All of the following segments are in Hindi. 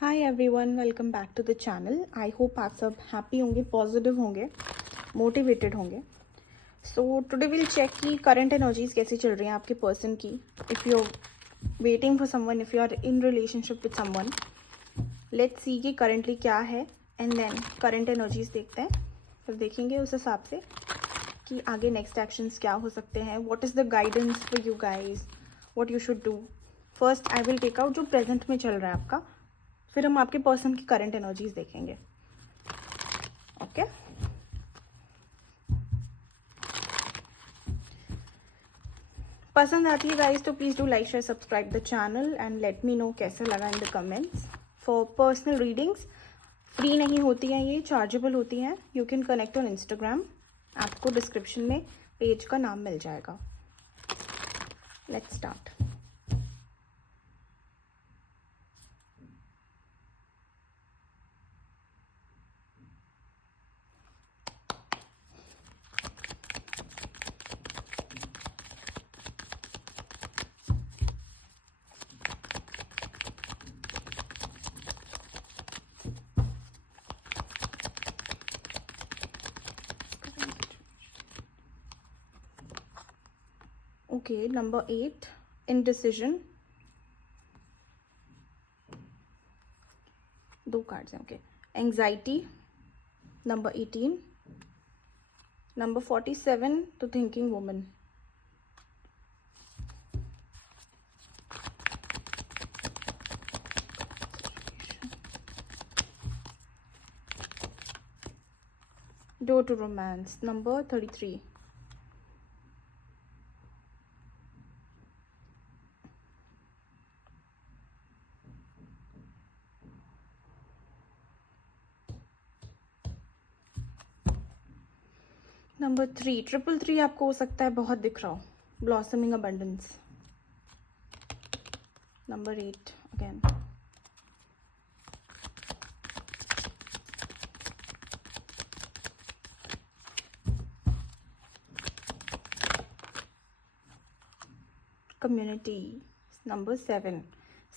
Hi everyone, welcome back to the channel. I hope आप सब हैप्पी होंगे, पॉजिटिव होंगे, मोटिवेटेड होंगे। सो टुडे विल चेक कि करंट एनर्जीज कैसी चल रही हैं आपके पर्सन की। If you are waiting for someone, if you are in relationship with someone, let's see कि करंटली क्या है एंड देन करंट एनर्जीज देखते हैं। फिर देखेंगे उस हिसाब से कि आगे नेक्स्ट एक्शंस क्या हो सकते हैं। What is the guidance for you guys, what you should do. First I will take out जो प्रेजेंट में चल रहा है आपका, फिर हम आपके पर्सन की करंट एनर्जीज देखेंगे। ओके, पसंद आती है गाइस तो please do like share subscribe the channel and let me know कैसा लगा in the comments. For personal readings free नहीं होती हैं, ये चार्जेबल होती हैं। You can connect on Instagram, आपको डिस्क्रिप्शन में पेज का नाम मिल जाएगा। Let's start. Okay, number 8 indecision. दो कार्ड्स हैं। Okay, anxiety number 18, number 47 to thinking woman. Door to romance number 33। Number 3 333 आपको हो सकता है बहुत दिख रहा हो, blossoming abundance. Number 8 again. Community number 7,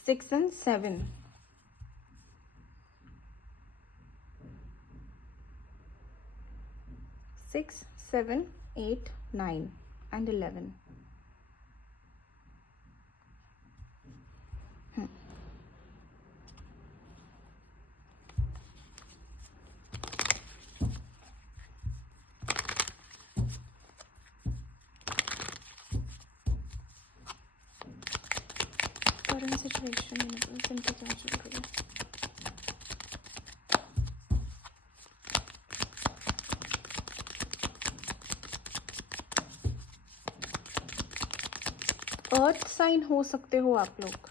6 and 7। 6, 7, 8, 9 and 11। Current situation इनकी क्या चल रही है? अर्थ साइन हो सकते हो आप लोग,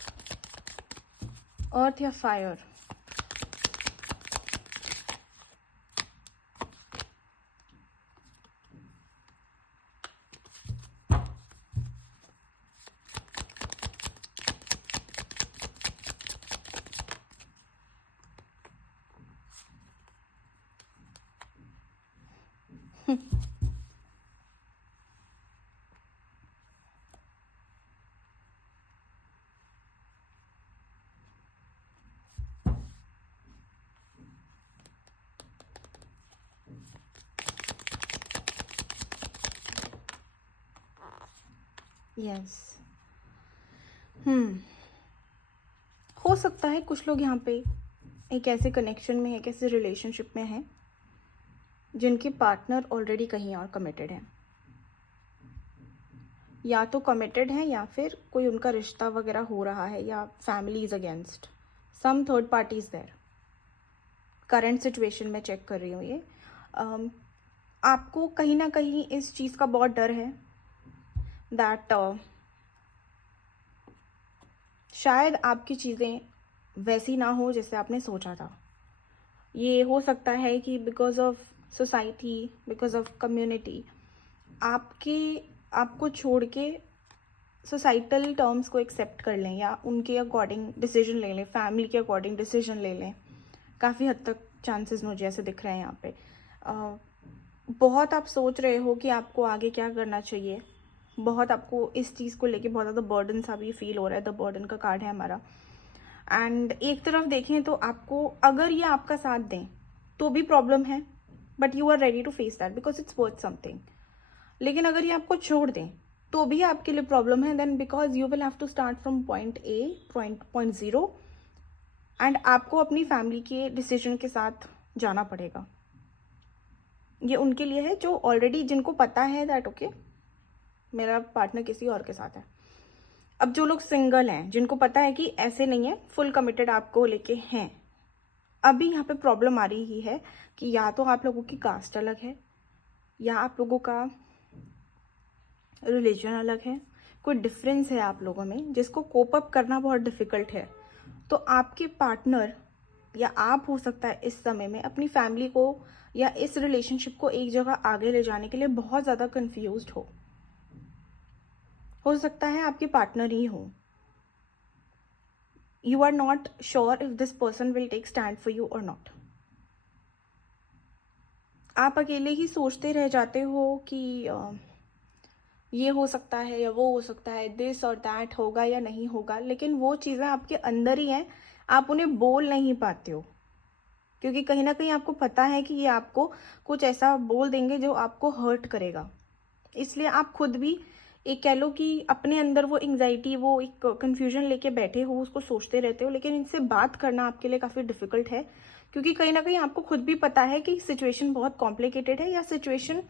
अर्थ या फायर। यस, हो सकता है कुछ लोग यहाँ पे एक ऐसे कनेक्शन में, एक ऐसे रिलेशनशिप में हैं जिनके पार्टनर ऑलरेडी कहीं और कमिटेड हैं, या तो कमिटेड हैं या फिर कोई उनका रिश्ता वगैरह हो रहा है, या family is against some third party is there. Current situation में चेक कर रही हूँ ये। आपको कहीं ना कहीं इस चीज़ का बहुत डर है दैट शायद आपकी चीज़ें वैसी ना हो जैसे आपने सोचा था। ये हो सकता है कि because of society, because of community, आपको छोड़ के सोसाइटल टर्म्स को एक्सेप्ट कर लें या उनके अकॉर्डिंग डिसीजन ले लें, फैमिली के अकॉर्डिंग डिसीजन ले लें। काफ़ी हद तक चांसेस मुझे ऐसे दिख रहे हैं यहाँ पे। बहुत आप सोच रहे हो कि आपको आगे क्या करना चाहिए, बहुत आपको इस चीज़ को लेके बहुत ज़्यादा बर्डन सा भी फील हो रहा है। द बर्डन का कार्ड है हमारा। एंड एक तरफ देखें तो आपको अगर ये आपका साथ दें तो भी प्रॉब्लम है, but you are ready to face that because it's worth something. लेकिन अगर ये आपको छोड़ दें तो भी आपके लिए प्रॉब्लम है, then because you will have to start from point A, point zero, and आपको अपनी फैमिली के डिसीजन के साथ जाना पड़ेगा. ये उनके लिए है जो ऑलरेडी, जिनको पता है दैट ओके मेरा पार्टनर किसी और के साथ है. अब जो लोग सिंगल हैं, जिनको पता है कि ऐसे नहीं है, फुल कमिटेड आपको लेके हैं, अभी यहाँ पे प्रॉब्लम आ रही है कि या तो आप लोगों की कास्ट अलग है, या आप लोगों का रिलीजन अलग है, कोई डिफरेंस है आप लोगों में जिसको कोप अप करना बहुत डिफिकल्ट है. तो आपके पार्टनर या आप हो सकता है इस समय में अपनी फैमिली को या इस रिलेशनशिप को एक जगह आगे ले जाने के लिए बहुत ज़्यादा कंफ्यूज्ड हो सकता है आपके पार्टनर ही हो. You are not sure if this person will take stand for you और नॉट. आप अकेले ही सोचते रह जाते हो कि ये हो सकता है या वो हो सकता है, दिस और दैट होगा या नहीं होगा, लेकिन वो चीज़ें आपके अंदर ही हैं, आप उन्हें बोल नहीं पाते हो क्योंकि कहीं ना कहीं आपको पता है कि ये आपको कुछ ऐसा बोल देंगे जो आपको हर्ट करेगा. इसलिए आप खुद भी एक कह लो कि अपने अंदर वो एंग्जाइटी, वो एक कन्फ्यूजन लेके बैठे हो, उसको सोचते रहते हो, लेकिन इनसे बात करना आपके लिए काफ़ी डिफिकल्ट है क्योंकि कहीं ना कहीं आपको खुद भी पता है कि सिचुएशन बहुत कॉम्प्लिकेटेड है या सिचुएशन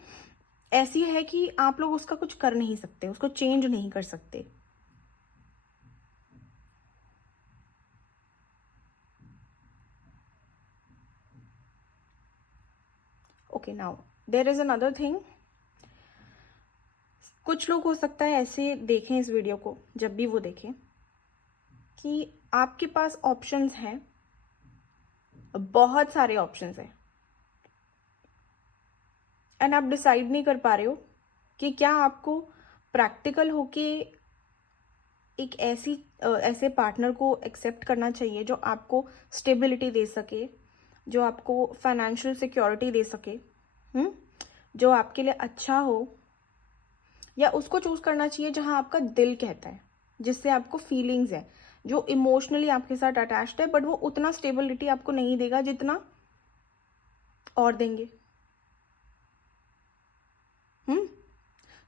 ऐसी है कि आप लोग उसका कुछ कर नहीं सकते, उसको चेंज नहीं कर सकते. Okay, now there is another thing. कुछ लोग हो सकता है ऐसे देखें इस वीडियो को, जब भी वो देखें, कि आपके पास ऑप्शंस हैं, बहुत सारे ऑप्शंस हैं, एंड आप डिसाइड नहीं कर पा रहे हो कि क्या आपको प्रैक्टिकल होके एक ऐसे पार्टनर को एक्सेप्ट करना चाहिए जो आपको स्टेबिलिटी दे सके, जो आपको फाइनेंशियल सिक्योरिटी दे सके, जो आपके लिए अच्छा हो, या उसको चूज करना चाहिए जहां आपका दिल कहता है, जिससे आपको फीलिंग्स है, जो इमोशनली आपके साथ अटैच्ड है, बट वो उतना स्टेबिलिटी आपको नहीं देगा जितना और देंगे.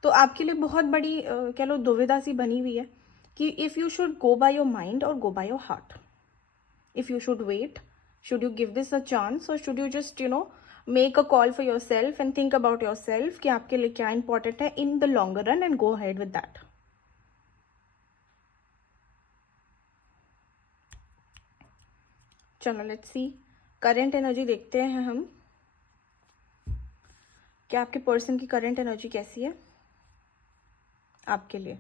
तो आपके लिए बहुत बड़ी कह लो दुविधा सी बनी हुई है कि if you should go by your mind और go by your heart. If you should wait, should you give this a chance, or should you just make a call for yourself and think about yourself कि आपके लिए क्या important है in the longer run and go ahead with that. चलो लेट्स सी, करंट एनर्जी देखते हैं हम कि आपके पर्सन की करंट एनर्जी कैसी है आपके लिए.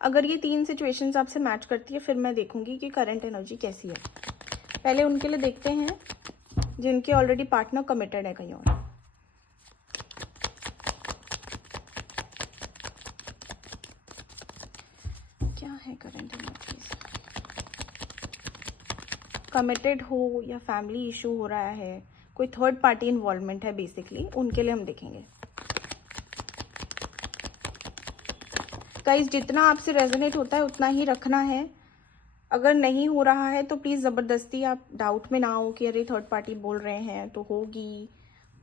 अगर ये 3 सिचुएशंस आपसे मैच करती है फिर मैं देखूंगी कि करंट एनर्जी कैसी है. पहले उनके लिए देखते हैं जिनके ऑलरेडी पार्टनर कमिटेड है कहीं और. क्या है करंट एनर्जी? कमिटेड हो या फैमिली इशू हो रहा है, कोई थर्ड पार्टी इन्वॉल्वमेंट है, बेसिकली उनके लिए हम देखेंगे. गाइस, जितना आपसे रेजोनेट होता है उतना ही रखना है. अगर नहीं हो रहा है तो प्लीज़ ज़बरदस्ती आप डाउट में ना हो कि अरे थर्ड पार्टी बोल रहे हैं तो होगी.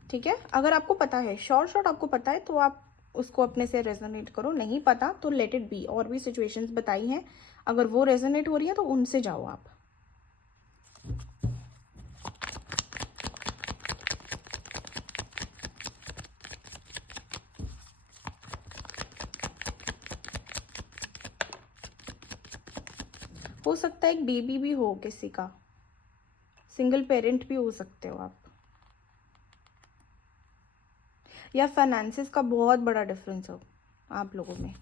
ठीक है, अगर आपको पता है, शॉर्ट आपको पता है तो आप उसको अपने से रेजोनेट करो. नहीं पता तो लेट इट बी. और भी सिचुएशंस बताई हैं, अगर वो रेजोनेट हो रही है तो उनसे जाओ आप. हो सकता है एक बेबी भी हो किसी का, सिंगल पेरेंट भी हो सकते हो आप, या फाइनेंसेस का बहुत बड़ा डिफरेंस हो आप लोगों में.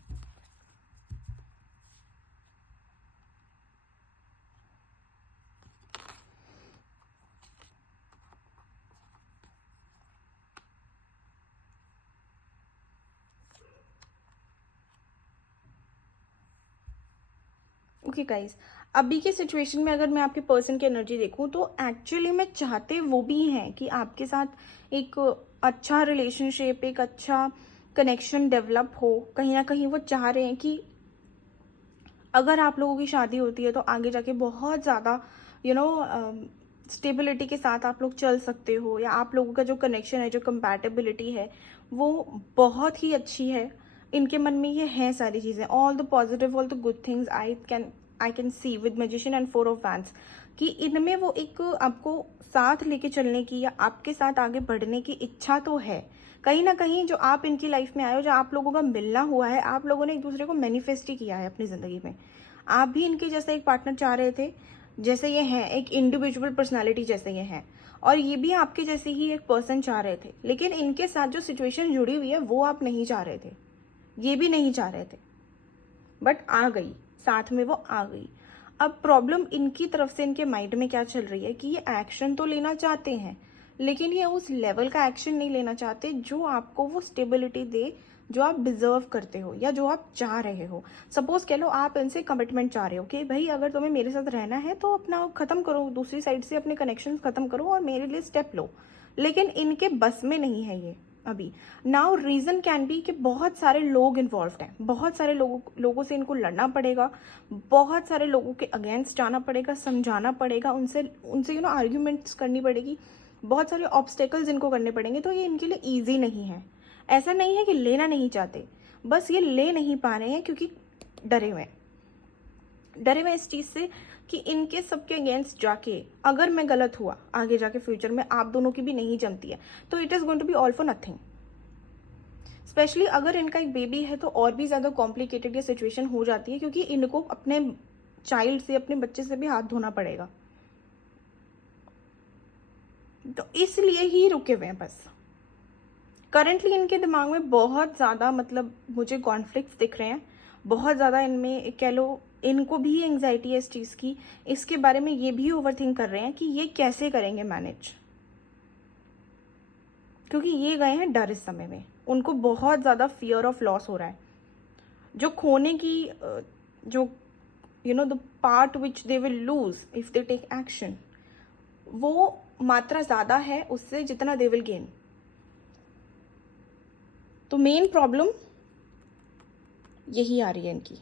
ओके गाइज, अभी की सिचुएशन में अगर मैं आपके पर्सन की एनर्जी देखूं तो एक्चुअली में चाहते वो भी हैं कि आपके साथ एक अच्छा रिलेशनशिप, एक अच्छा कनेक्शन डेवलप हो. कहीं ना कहीं वो चाह रहे हैं कि अगर आप लोगों की शादी होती है तो आगे जाके बहुत ज़्यादा स्टेबिलिटी के साथ आप लोग चल सकते हो, या आप लोगों का जो कनेक्शन है, जो कंपैटिबिलिटी है, वो बहुत ही अच्छी है। इनके मन में ये है सारी चीज़ें, all the positive, all the good things I can see with magician and 4 of wands, कि इनमें वो एक आपको साथ लेके चलने की या आपके साथ आगे बढ़ने की इच्छा तो है। कहीं ना कहीं जो आप इनकी लाइफ में आए हो, जो आप लोगों का मिलना हुआ है, आप लोगों ने एक दूसरे को मैनिफेस्ट ही किया है अपनी ज़िंदगी में। आप भी इनके जैसा एक पार्टनर चाह रहे थे, जैसे ये हैं, एक इंडिविजुअल पर्सनालिटी जैसे ये हैं, और ये भी आपके जैसे ही एक पर्सन चाह रहे थे। लेकिन इनके साथ जो सिचुएशन जुड़ी हुई है वो आप नहीं चाह रहे थे, ये भी नहीं चाह रहे थे, बट आ गई, साथ में वो आ गई। अब प्रॉब्लम इनकी तरफ से, इनके माइंड में क्या चल रही है कि ये एक्शन तो लेना चाहते हैं, लेकिन ये उस लेवल का एक्शन नहीं लेना चाहते जो आपको वो स्टेबिलिटी दे जो आप डिजर्व करते हो या जो आप चाह रहे हो। सपोज कह लो आप इनसे कमिटमेंट चाह रहे हो कि भाई अगर तुम्हें मेरे साथ रहना है तो अपना खत्म करो, दूसरी साइड से अपने कनेक्शन खत्म करो और मेरे लिए स्टेप लो। लेकिन इनके बस में नहीं है ये अभी। नाउ रीजन कैन बी कि बहुत सारे लोग इन्वॉल्व हैं, बहुत सारे लोगों से इनको लड़ना पड़ेगा, बहुत सारे लोगों के अगेंस्ट जाना पड़ेगा, समझाना पड़ेगा, उनसे उनसे आर्ग्यूमेंट्स करनी पड़ेगी, बहुत सारे ऑब्स्टेकल्स इनको करने पड़ेंगे। तो ये इनके लिए ईजी नहीं है। ऐसा नहीं है कि लेना नहीं चाहते, बस ये ले नहीं पा रहे हैं क्योंकि डरे हुए इस चीज़ से कि इनके सबके अगेंस्ट जाके अगर मैं गलत हुआ आगे जाके फ्यूचर में, आप दोनों की भी नहीं जमती है, तो it is going to be all for nothing. Specially अगर इनका एक बेबी है तो और भी ज़्यादा कॉम्प्लिकेटेड ये सिचुएशन हो जाती है, क्योंकि इनको अपने चाइल्ड से, अपने बच्चे से भी हाथ धोना पड़ेगा। तो इसलिए ही रुके हुए हैं बस। करंटली इनके दिमाग में बहुत ज़्यादा मुझे कॉन्फ्लिक्ट्स दिख रहे हैं, बहुत ज़्यादा इनमें कह लो, इनको भी एंग्जाइटी है इस चीज़ की। इसके बारे में ये भी ओवरथिंक कर रहे हैं कि ये कैसे करेंगे मैनेज, क्योंकि ये गए हैं डर इस समय में। उनको बहुत ज़्यादा फियर ऑफ लॉस हो रहा है, जो खोने की जो the part which they will lose if they take action, वो मात्रा ज़्यादा है उससे जितना दे विल गेन। तो मेन प्रॉब्लम यही आ रही है इनकी।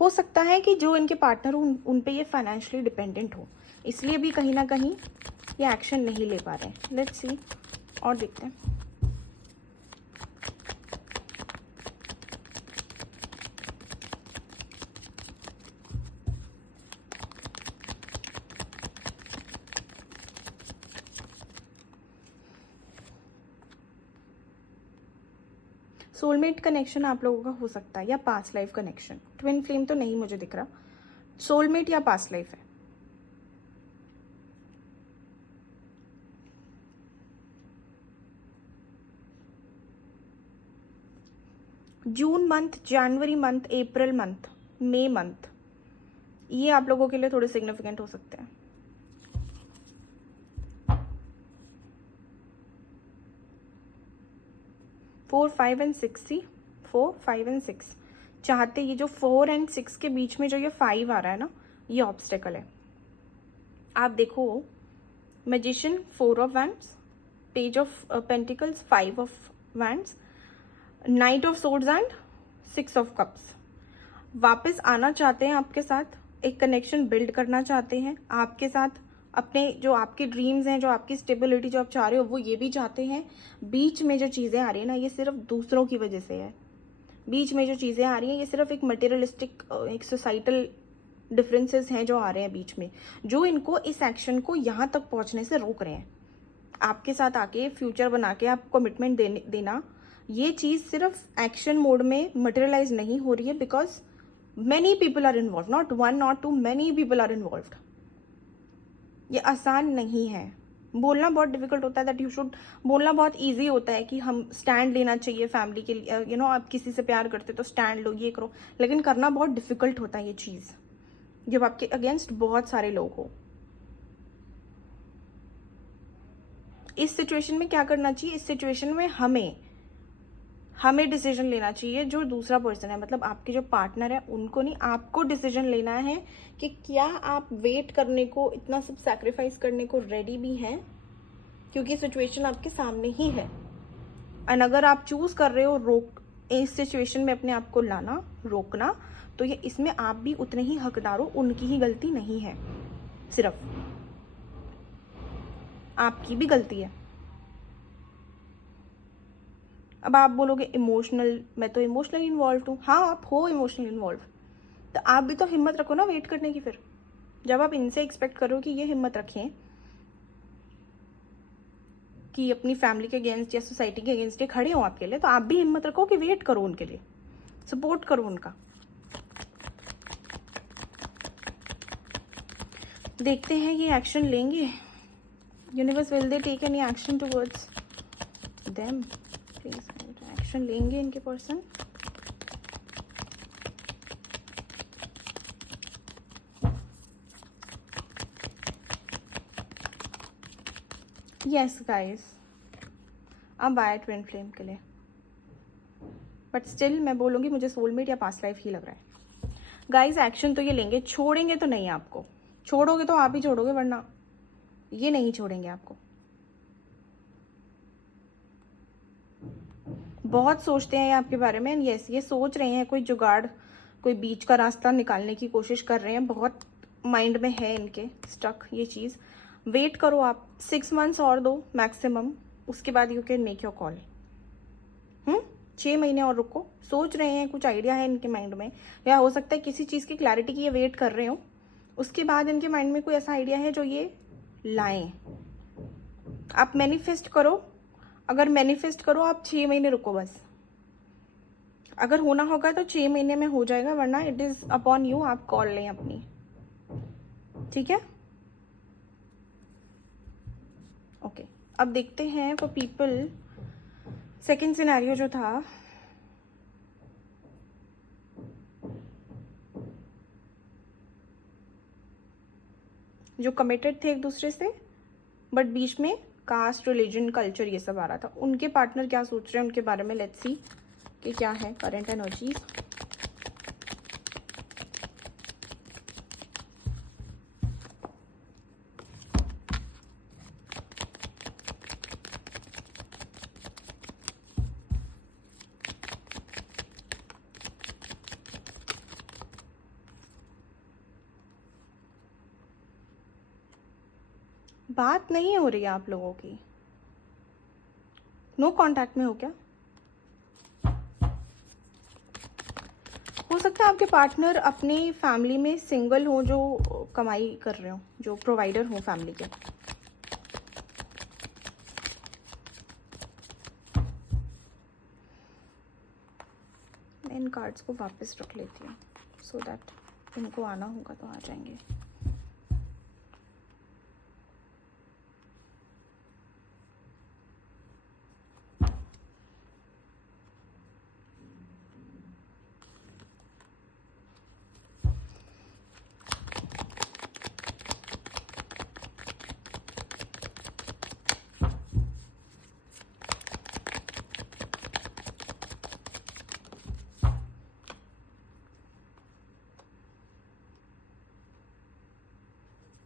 हो सकता है कि जो इनके पार्टनर हो उन पे ये फाइनेंशियली डिपेंडेंट हो, इसलिए भी कहीं ना कहीं ये एक्शन नहीं ले पा रहे हैं। लेट्स सी, और देखते हैं। सोलमेट कनेक्शन आप लोगों का हो सकता है, या past life connection. Twin flame तो नहीं मुझे दिख रहा, सोलमेट या पास्ट लाइफ है। जून मंथ, जनवरी मंथ, अप्रैल मंथ, मई मंथ, ये आप लोगों के लिए थोड़े सिग्निफिकेंट हो सकते हैं। फोर, 5 एंड 6, सी 4, 5 एंड 6 चाहते, ये जो 4 एंड 6 के बीच में जो ये 5 आ रहा है ना, ये ऑब्स्टेकल है। आप देखो, magician, 4 of wands, page of pentacles, 5 of wands, night of swords and 6 of cups. वापस आना चाहते हैं आपके साथ, एक कनेक्शन बिल्ड करना चाहते हैं आपके साथ, अपने जो आपके ड्रीम्स हैं, जो आपकी स्टेबिलिटी जो आप चाह रहे हो वो ये भी चाहते हैं। बीच में जो चीज़ें आ रही है ना, ये सिर्फ दूसरों की वजह से है। बीच में जो चीज़ें आ रही हैं ये सिर्फ एक मटेरियलिस्टिक, एक सोसाइटल डिफरेंसेस हैं जो आ रहे हैं बीच में, जो इनको इस एक्शन को यहाँ तक पहुँचने से रोक रहे हैं। आपके साथ आके फ्यूचर बना के आप कमिटमेंट देना, ये चीज़ सिर्फ एक्शन मोड में मटेरियलाइज नहीं हो रही है, because many people are involved, not one not two, many people are involved। ये आसान नहीं है। बोलना बहुत डिफिकल्ट होता है, दैट यू शुड, बोलना बहुत इजी होता है कि हम स्टैंड लेना चाहिए फैमिली के लिए, आप किसी से प्यार करते तो स्टैंड लो, ये करो, लेकिन करना बहुत डिफिकल्ट होता है ये चीज़ जब आपके अगेंस्ट बहुत सारे लोग हो। इस सिचुएशन में क्या करना चाहिए, इस सिचुएशन में हमें डिसीजन लेना चाहिए। जो दूसरा पर्सन है, मतलब आपके जो पार्टनर है, उनको नहीं, आपको डिसीजन लेना है कि क्या आप वेट करने को, इतना सब सैक्रिफाइस करने को रेडी भी हैं, क्योंकि सिचुएशन आपके सामने ही है। एंड अगर आप चूज कर रहे हो इस सिचुएशन में अपने आप को रोकना, तो ये इसमें आप भी उतने ही हकदार हो, उनकी ही गलती नहीं है, सिर्फ आपकी भी गलती है। अब आप बोलोगे इमोशनल, मैं तो इमोशनली इन्वॉल्व हूँ। हाँ, आप हो इमोशनली इन्वॉल्व, तो आप भी तो हिम्मत रखो ना वेट करने की। फिर जब आप इनसे एक्सपेक्ट करो कि ये हिम्मत रखें कि अपनी फैमिली के अगेंस्ट या सोसाइटी के अगेंस्ट ये खड़े हो आपके लिए, तो आप भी हिम्मत रखो कि वेट करो उनके लिए, सपोर्ट करो उनका। देखते हैं ये एक्शन लेंगे। Universe, will they take any action towards them? Please action लेंगे इनके पर्सन? यस गाइस, अब आया ट्विन फ्लेम के लिए, बट स्टिल मैं बोलूँगी मुझे सोलमेट या पास्ट लाइफ ही लग रहा है। गाइस एक्शन तो ये लेंगे, छोड़ेंगे तो नहीं आपको। छोड़ोगे तो आप ही छोड़ोगे, वरना ये नहीं छोड़ेंगे आपको। बहुत सोचते हैं आपके बारे में। यस, ये सोच रहे हैं कोई जुगाड़, कोई बीच का रास्ता निकालने की कोशिश कर रहे हैं। बहुत माइंड में है इनके स्टक ये चीज़। वेट करो आप, 6 मंथ्स और दो मैक्सिमम, उसके बाद you can make your call. 6 महीने और रुको। सोच रहे हैं, कुछ आइडिया है इनके माइंड में, या हो सकता है किसी चीज़ की क्लैरिटी की ये वेट कर रहे हो। उसके बाद इनके माइंड में कोई ऐसा आइडिया है जो ये लाएं। आप मैनिफेस्ट करो। अगर मैनिफेस्ट करो आप 6 महीने रुको बस। अगर होना होगा तो 6 महीने में हो जाएगा, वरना इट इज़ अपॉन यू, आप कॉल लें अपनी। ठीक है, ओके। अब देखते हैं फॉर पीपल सेकेंड सिनेरियो जो था, जो कमिटेड थे एक दूसरे से, बट बीच में कास्ट, रिलीजन, कल्चर ये सब आ रहा था। उनके पार्टनर क्या सोच रहे हैं उनके बारे में, लेट्स सी कि क्या है करंट एनर्जीज। बात नहीं हो रही है आप लोगों की, नो कांटेक्ट में हो क्या? हो सकता है आपके पार्टनर अपनी फैमिली में सिंगल हो, जो कमाई कर रहे हो, जो प्रोवाइडर हो फैमिली के। मैं इन कार्ड्स को वापस रख लेती हूँ, सो दैट इनको आना होगा तो आ जाएंगे।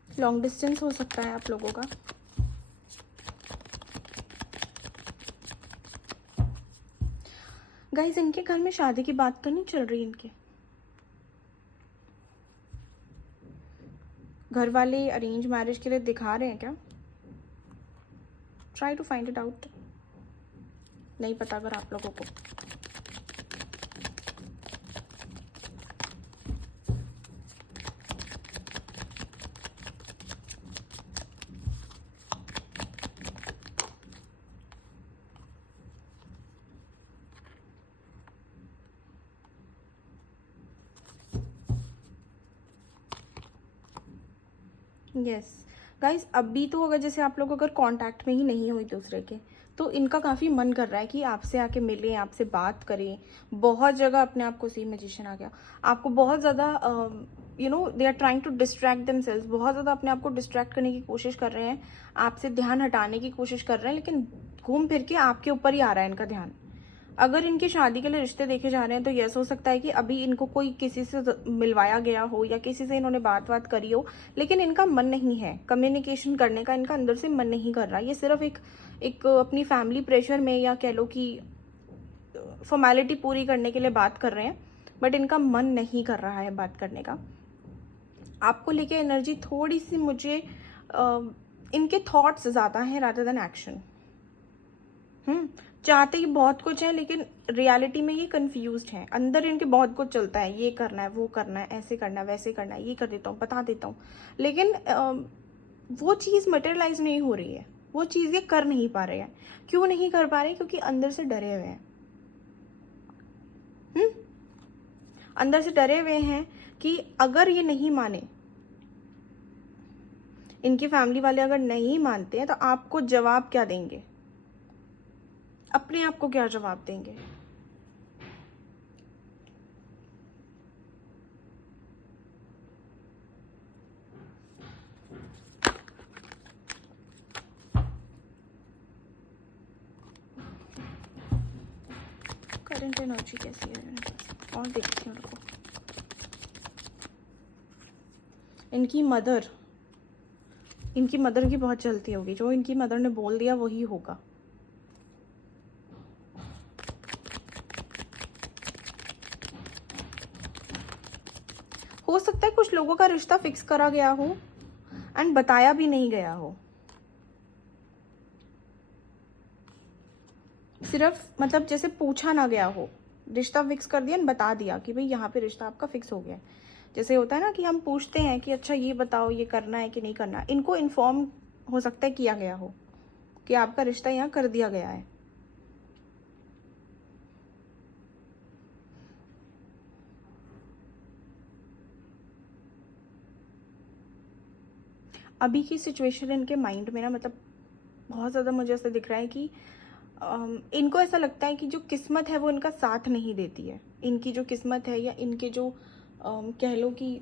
लॉन्ग डिस्टेंस हो सकता है आप लोगों का। गाइस, इनके घर में शादी की बात तो नहीं चल रही इनके? घर वाले अरेंज मैरिज के लिए दिखा रहे हैं क्या? Try to find it out. नहीं पता अगर आप लोगों को। यस गाइस, अभी तो अगर जैसे आप लोग अगर कांटेक्ट में ही नहीं हो एक दूसरे के, तो इनका काफ़ी मन कर रहा है कि आपसे आके मिलें, आपसे बात करें। बहुत जगह अपने आप को सी मैजिशियन आ गया, आपको बहुत ज़्यादा they are trying to distract themselves. बहुत ज़्यादा अपने आप को डिस्ट्रैक्ट करने की कोशिश कर रहे हैं, आपसे ध्यान हटाने की कोशिश कर रहे हैं, लेकिन घूम फिर के आपके ऊपर ही आ रहा है इनका ध्यान। अगर इनकी शादी के लिए रिश्ते देखे जा रहे हैं तो यस हो सकता है कि अभी इनको कोई किसी से मिलवाया गया हो या किसी से इन्होंने बात करी हो, लेकिन इनका मन नहीं है कम्युनिकेशन करने का। इनका अंदर से मन नहीं कर रहा। ये सिर्फ एक अपनी फैमिली प्रेशर में, या कह लो कि फॉर्मेलिटी पूरी करने के लिए बात कर रहे हैं। बट इनका मन नहीं कर रहा है बात करने का। आपको लेके एनर्जी थोड़ी सी मुझे इनके थॉट्स ज़्यादा हैं रादर देन एक्शन। चाहते ही बहुत कुछ है लेकिन रियलिटी में ये कंफ्यूज्ड हैं। अंदर इनके बहुत कुछ चलता है, ये करना है, वो करना है, ऐसे करना है, वैसे करना है, ये कर देता हूँ, बता देता हूँ, लेकिन वो चीज़ मटेरियलाइज नहीं हो रही है, वो चीज़ ये कर नहीं पा रहे हैं। क्यों नहीं कर पा रहे? क्योंकि अंदर से डरे हुए हैं। अंदर से डरे हुए हैं कि अगर ये नहीं माने, इनकी फैमिली वाले अगर नहीं मानते हैं तो आपको जवाब क्या देंगे? अपने आप को क्या जवाब देंगे? करंट एनर्जी कैसी है मेरे पास? और देखती हूँ उनको। इनकी मदर की बहुत चलती होगी। जो इनकी मदर ने बोल दिया वही होगा। हो सकता है कुछ लोगों का रिश्ता फिक्स करा गया हो एंड बताया भी नहीं गया हो। सिर्फ मतलब जैसे पूछा ना गया हो, रिश्ता फिक्स कर दिया, बता दिया कि भाई यहाँ पे रिश्ता आपका फिक्स हो गया है। जैसे होता है ना कि हम पूछते हैं कि अच्छा ये बताओ ये करना है कि नहीं करना। इनको इन्फॉर्म हो सकता है किया गया हो कि आपका रिश्ता यहाँ कर दिया गया है। अभी की सिचुएशन इनके माइंड में ना, मतलब बहुत ज़्यादा मुझे ऐसा दिख रहा है कि इनको ऐसा लगता है कि जो किस्मत है वो इनका साथ नहीं देती है। इनकी जो किस्मत है या इनके जो कह लो कि,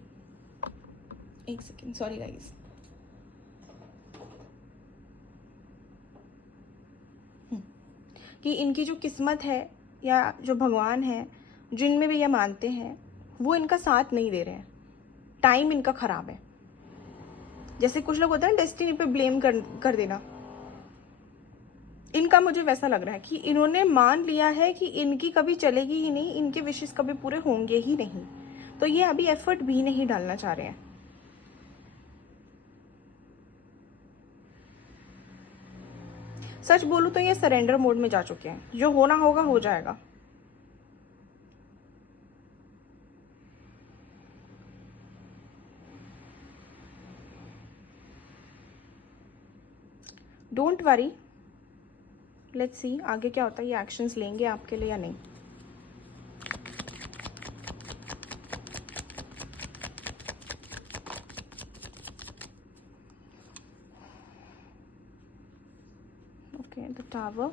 एक सेकेंड, सॉरी गाइस, कि इनकी जो किस्मत है या जो भगवान है जिनमें भी ये मानते हैं वो इनका साथ नहीं दे रहे हैं। टाइम इनका खराब है। जैसे कुछ लोग होते हैं डेस्टिनी पे ब्लेम कर देना, इनका मुझे वैसा लग रहा है कि इन्होंने मान लिया है कि इनकी कभी चलेगी ही नहीं, इनके विशेष कभी पूरे होंगे ही नहीं, तो ये अभी एफर्ट भी नहीं डालना चाह रहे हैं। सच बोलूं तो ये सरेंडर मोड में जा चुके हैं। जो होना होगा हो जाएगा। डोंट वरी, लेट्स सी आगे क्या होता है। ये एक्शंस लेंगे आपके लिए या नहीं। Okay, the tower,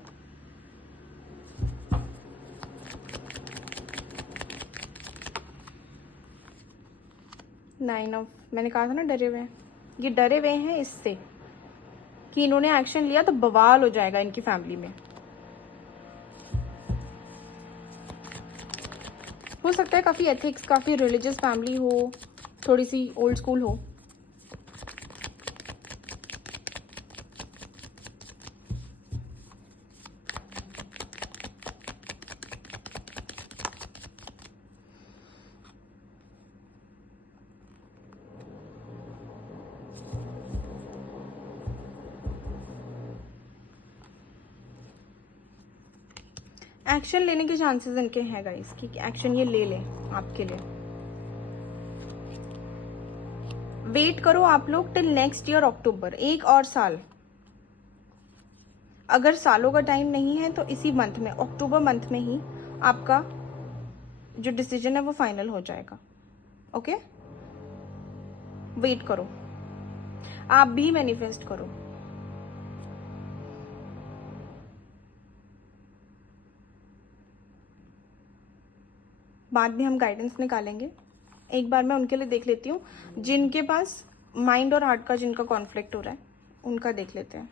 nine of, मैंने कहा था ना डरे हुए हैं। ये डरे हुए हैं इससे कि इन्होंने एक्शन लिया तो बवाल हो जाएगा इनकी फैमिली में। हो सकता है काफ़ी एथिक्स, काफ़ी रिलीजियस फैमिली हो, थोड़ी सी ओल्ड स्कूल हो। एक्शन लेने के चांसेस इनके हैं गाइस कि एक्शन ये ले लें आपके लिए। वेट करो आप लोग टिल नेक्स्ट ईयर अक्टूबर, 1 और साल। अगर सालों का टाइम नहीं है तो इसी मंथ में, अक्टूबर मंथ में ही आपका जो डिसीजन है वो फाइनल हो जाएगा। ओके, वेट करो, आप भी मैनिफेस्ट करो। बाद में हम गाइडेंस निकालेंगे। एक बार मैं उनके लिए देख लेती हूँ जिनके पास माइंड और हार्ट का जिनका कॉन्फ्लिक्ट हो रहा है, उनका देख लेते हैं।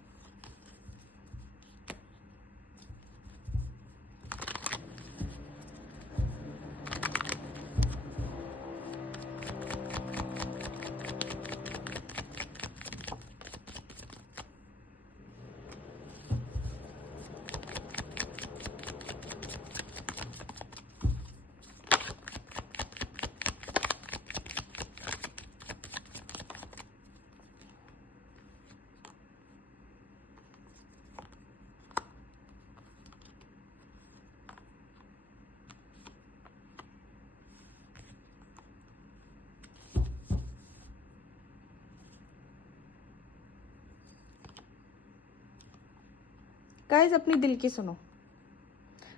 गाइज अपनी दिल की सुनो।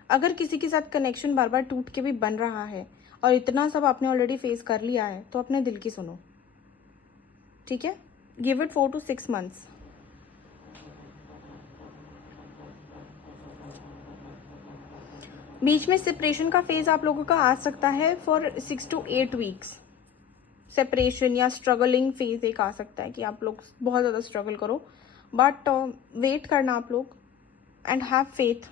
अगर किसी के साथ कनेक्शन बार बार टूट के भी बन रहा है और इतना सब आपने ऑलरेडी फेस कर लिया है तो अपने दिल की सुनो, ठीक है। Give it 4 to 6 months। बीच में सेपरेशन का फेज आप लोगों का आ सकता है फॉर 6 to 8 weeks। सेपरेशन या स्ट्रगलिंग फेज एक आ सकता है कि आप लोग बहुत ज़्यादा स्ट्रगल करो, बट वेट करना आप लोग and have faith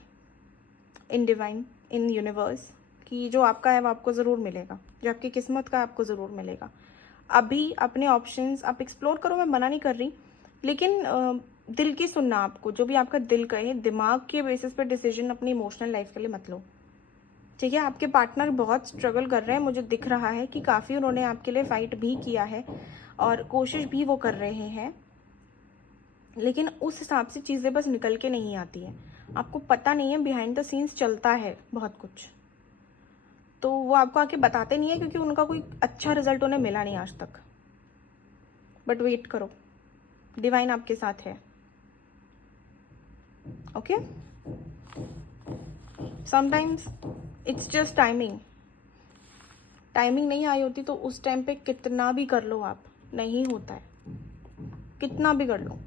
in divine, in universe, कि जो आपका है वो आपको ज़रूर मिलेगा, जो आपकी किस्मत का है आपको ज़रूर मिलेगा। अभी अपने ऑप्शंस आप एक्सप्लोर करो, मैं मना नहीं कर रही, लेकिन दिल की सुनना आपको, जो भी आपका दिल कहे। दिमाग के बेसिस पे डिसीजन अपनी इमोशनल लाइफ के लिए मत लो, ठीक है। आपके पार्टनर बहुत स्ट्रगल कर रहे हैं, मुझे दिख रहा है कि काफ़ी उन्होंने आपके लिए फाइट भी किया है और कोशिश भी वो कर रहे हैं, लेकिन उस हिसाब से चीज़ें बस निकल के नहीं आती हैं। आपको पता नहीं है बिहाइंड द सीन्स चलता है बहुत कुछ, तो वो आपको आके बताते नहीं है क्योंकि उनका कोई अच्छा रिजल्ट उन्हें मिला नहीं आज तक। बट वेट करो, डिवाइन आपके साथ है, okay. Sometimes it's just timing. Timing नहीं आई होती तो उस टाइम पे कितना भी कर लो आप, नहीं होता है, कितना भी कर लो।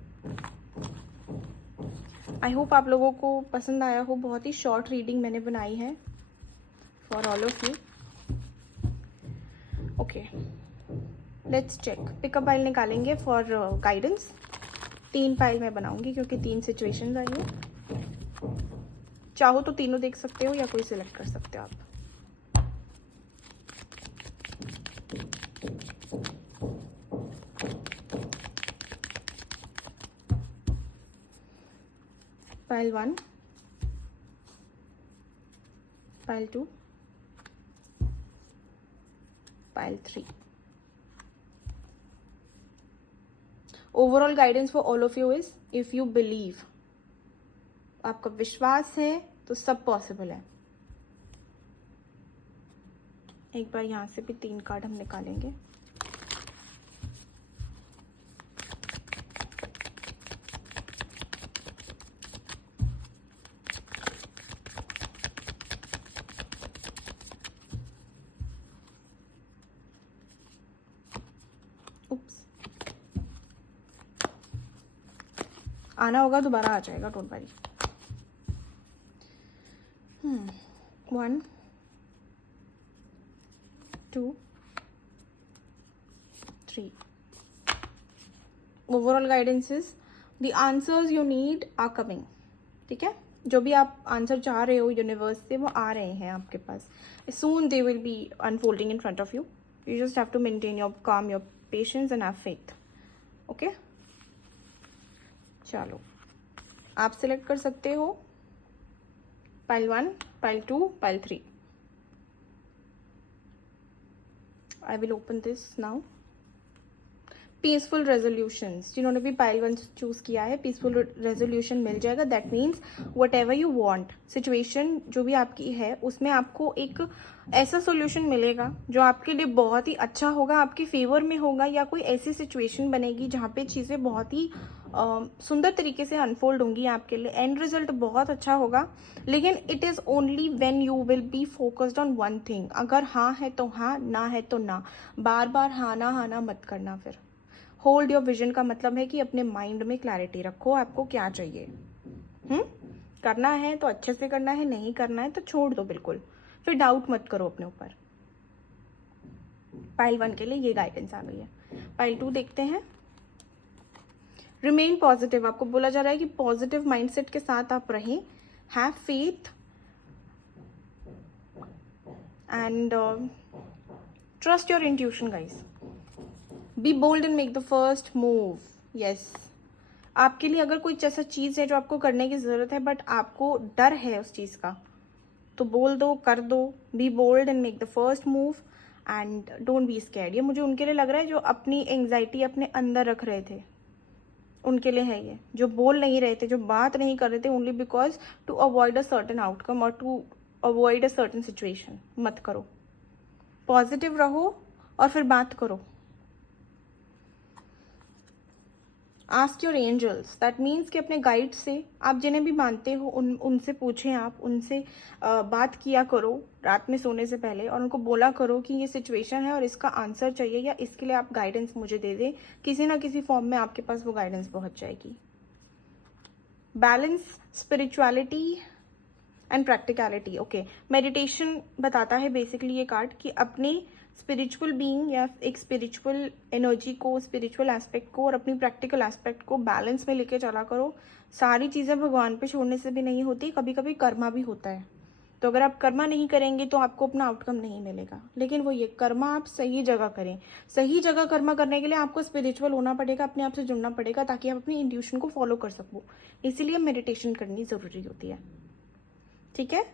आई होप आप लोगों को पसंद आया हो। बहुत ही शॉर्ट रीडिंग मैंने बनाई है for all of you, okay. Let's check. Pick a pile निकालेंगे फॉर गाइडेंस। 3 पाइल मैं बनाऊंगी क्योंकि 3 सिचुएशंस आई है। चाहो तो तीनों देख सकते हो या कोई सिलेक्ट कर सकते हो आप। Pile 1, pile 2, pile 3। Overall guidance for all of you is, if you believe, आपका विश्वास है तो सब पॉसिबल है। एक बार यहाँ से भी 3 कार्ड हम निकालेंगे। उप्स, आना होगा दोबारा आ जाएगा, don't worry. 1, 2, 3। Overall guidance is the answers you need are coming, ठीक है। जो भी आप आंसर चाह रहे हो यूनिवर्स से वो आ रहे हैं आपके पास। Soon they will be unfolding in front of you. You just have to maintain your calm, your patience and have faith, okay. चलो आप सिलेक्ट कर सकते हो pile 1, pile 2, pile 3। I will open this now. Peaceful resolutions, जिन्होंने भी पाइल 1 चूज किया है, पीसफुल रेजोल्यूशन मिल जाएगा। That means what ever you want, situation जो भी आपकी है उसमें आपको एक ऐसा सोल्यूशन मिलेगा जो आपके लिए बहुत ही अच्छा होगा, आपके फेवर में होगा, या कोई ऐसी सिचुएशन बनेगी जहाँ पे चीज़ें बहुत ही सुंदर तरीके से अनफोल्ड होंगी आपके लिए। एंड रिजल्ट बहुत अच्छा होगा, लेकिन it is only when you will be focused on one thing. अगर हाँ है तो हाँ, ना है तो ना। बार बार हाँ ना मत करना। फिर होल्ड योर विजन का मतलब है कि अपने माइंड में क्लैरिटी रखो, आपको क्या चाहिए। करना है तो अच्छे से करना है, नहीं करना है तो छोड़ दो बिल्कुल। फिर डाउट मत करो अपने ऊपर। पाइल 1 के लिए ये गाइडेंस आ गई है। पाइल 2 देखते हैं। रिमेन पॉजिटिव, आपको बोला जा रहा है कि पॉजिटिव माइंडसेट के साथ आप रहें। Have faith and trust your intuition guys. Be bold and make the first move. Yes, आपके लिए अगर कोई ऐसा चीज़ है जो आपको करने की ज़रूरत है बट आपको डर है उस चीज़ का, तो बोल दो, कर दो। Be bold and make the first move and don't be scared. ये मुझे उनके लिए लग रहा है जो अपनी एंग्जाइटी अपने अंदर रख रहे थे, उनके लिए है ये। जो बोल नहीं रहे थे, जो बात नहीं कर रहे थे, only because to avoid a certain outcome और to avoid a certain situation. मत करो, पॉजिटिव रहो और फिर बात करो। Ask your angels, that means कि अपने गाइड से, आप जिन्हें भी मानते हो उनसे पूछें, आप उनसे बात किया करो रात में सोने से पहले, और उनको बोला करो कि ये सिचुएशन है और इसका आंसर चाहिए, या इसके लिए आप गाइडेंस मुझे दे दें। किसी ना किसी फॉर्म में आपके पास वो गाइडेंस पहुंच जाएगी। Balance spirituality and practicality. Okay, meditation बताता है बेसिकली ये कार्ड कि अपने स्पिरिचुअल बीइंग या एक स्पिरिचुअल एनर्जी को, स्पिरिचुअल एस्पेक्ट को और अपनी प्रैक्टिकल एस्पेक्ट को बैलेंस में लेके चला करो। सारी चीज़ें भगवान पे छोड़ने से भी नहीं होती, कभी कभी कर्मा भी होता है। तो अगर आप कर्मा नहीं करेंगे तो आपको अपना आउटकम नहीं मिलेगा, लेकिन वो ये कर्मा आप सही जगह करें। सही जगह कर्मा करने के लिए आपको स्पिरिचुअल होना पड़ेगा, अपने आप से जुड़ना पड़ेगा, ताकि आप अपनी इंट्यूशन को फॉलो कर सको। इसीलिए मेडिटेशन करनी ज़रूरी होती है। ठीक है,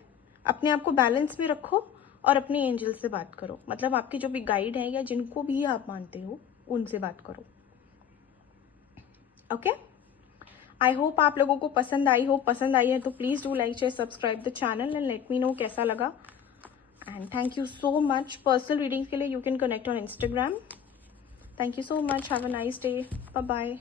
अपने आप को बैलेंस में रखो और अपने एंजल से बात करो, मतलब आपके जो भी गाइड हैं या जिनको भी आप मानते हो उनसे बात करो। ओके, आई होप आप लोगों को पसंद आई हो। पसंद आई है तो please do like, share, subscribe the channel and let me know कैसा लगा। And thank you so much. Personal readings के लिए you can connect on Instagram. Thank you so much. Have a nice day. Bye bye.